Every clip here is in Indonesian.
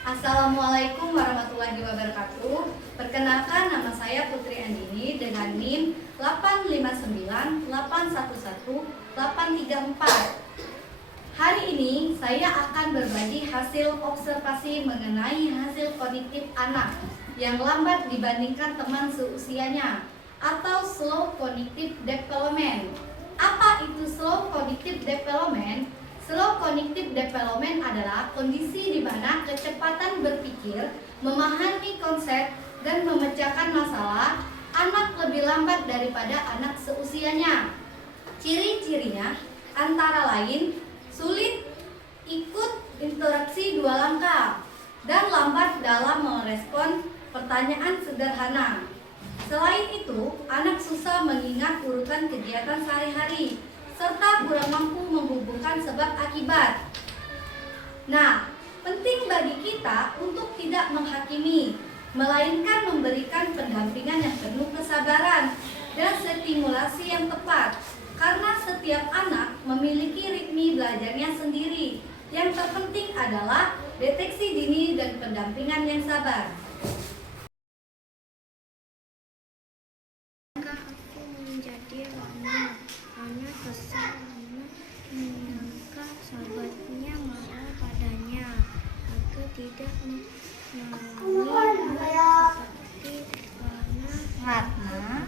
Assalamualaikum warahmatullahi wabarakatuh. Perkenalkan, nama saya Putri Andini dengan NIM 859811834. Hari ini saya akan berbagi hasil observasi mengenai hasil kognitif anak yang lambat dibandingkan teman seusianya atau slow cognitive development. Apa itu slow cognitive development? Slow cognitive development adalah kondisi di mana kecepatan berpikir, memahami konsep, dan memecahkan masalah anak lebih lambat daripada anak seusianya. Ciri-cirinya antara lain sulit ikut interaksi dua langkah dan lambat dalam merespon pertanyaan sederhana. Selain itu, anak susah mengingat urutan kegiatan sehari-hari serta kurang mampu menghubungkan sebab akibat. Nah, penting bagi kita untuk tidak menghakimi, melainkan memberikan pendampingan yang penuh kesabaran dan stimulasi yang tepat. Karena setiap anak memiliki ritme belajarnya sendiri. Yang terpenting adalah deteksi dini dan pendampingan yang sabar. Aku menjadi Rana. Rana kesal karena menyangka sahabatnya marah padanya. Aku tidak mengalami seperti Rana. Karena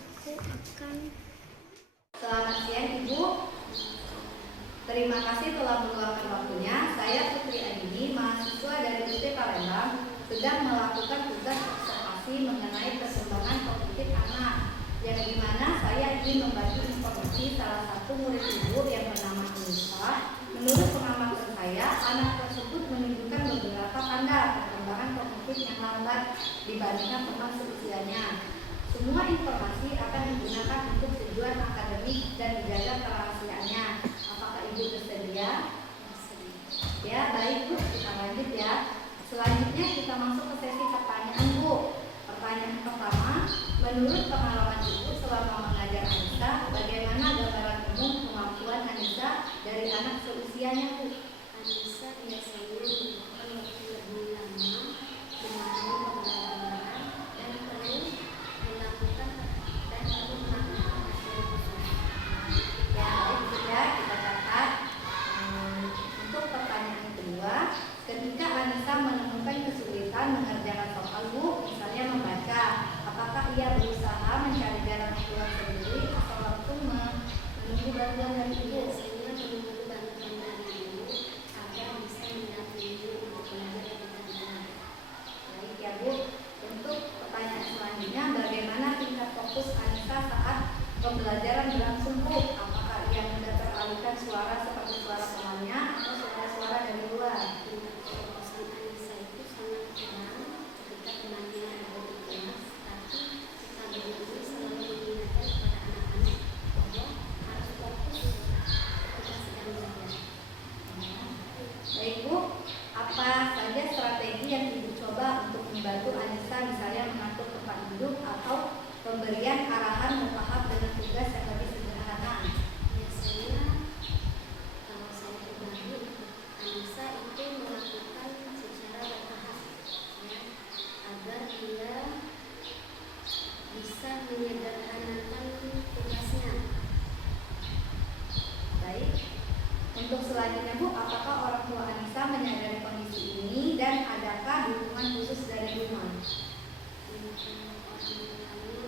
aku akan. Selamat siang Ibu. Terima kasih telah meluangkan waktunya. Saya Putri Andini, mahasiswa dari UT Palembang, sedang melakukan tugas observasi mengenai perkembangan kognitif anak, yang dimana saya ingin membagi informasi salah satu murid Ibu yang bernama Anissa. Menurut pengamatan saya, anak tersebut menunjukkan beberapa tanda perkembangan kognitif yang lambat dibandingkan teman seusianya. Semua informasi akan digunakan untuk tujuan akademik dan dijaga kerahasiaannya. Apakah Ibu bersedia? Ya, baik Bu, kita lanjut ya. Selanjutnya kita masuk ke sesi pertanyaan Bu. Pertanyaan pertama, menurut pengalaman Ibu selama mengajar Anissa, bagaimana gambaran umum kemampuan Anissa dari anak seusianya Bu? Anissa biasanya membutuhkan waktu lebih lama memahami pembelajaran dan perlu melakukan hasil khusus. Ya, baik ya, kita catat. Untuk pertanyaan kedua, ketika Anissa menemukan kesulitan mengerjakan soal Bu, misalnya membaca, apakah ia berusaha mencari jalan keluar sendiri atau langsung menunggu bantuan dari Ibu? Biasanya menunggu bantuan dari ibu agar bisa mendampingi untuk belajar lebih benar. Baik ya Bu. Untuk pertanyaan selanjutnya, bagaimana tingkat fokus Anissa saat pembelajaran berlangsung Bu? Apakah ia mudah teralihkan suara seperti suara temannya atau suara-suara dari luar? Fokusan Anissa itu sangat kurang ketika temannya ada di kelas, tapi kita guru selalu mengingatkan kepada anak-anak bahwa harus fokus ketika sedang belajar. Baik Bu, apa saja strategi yang Ibu coba untuk membantu Anissa, misalnya mengatur tempat duduk atau pemberian arahan bertahap dengan tugas yang lebih sederhana? Biasanya kalau saya pribadi untuk Anissa itu melakukan secara bertahap ya, agar dia bisa menyederhanakan tugasnya. Baik. Untuk selanjutnya Bu, apakah orang tua Anissa menyadari kondisi ini dan adakah dukungan khusus dari rumah? Orang tuanya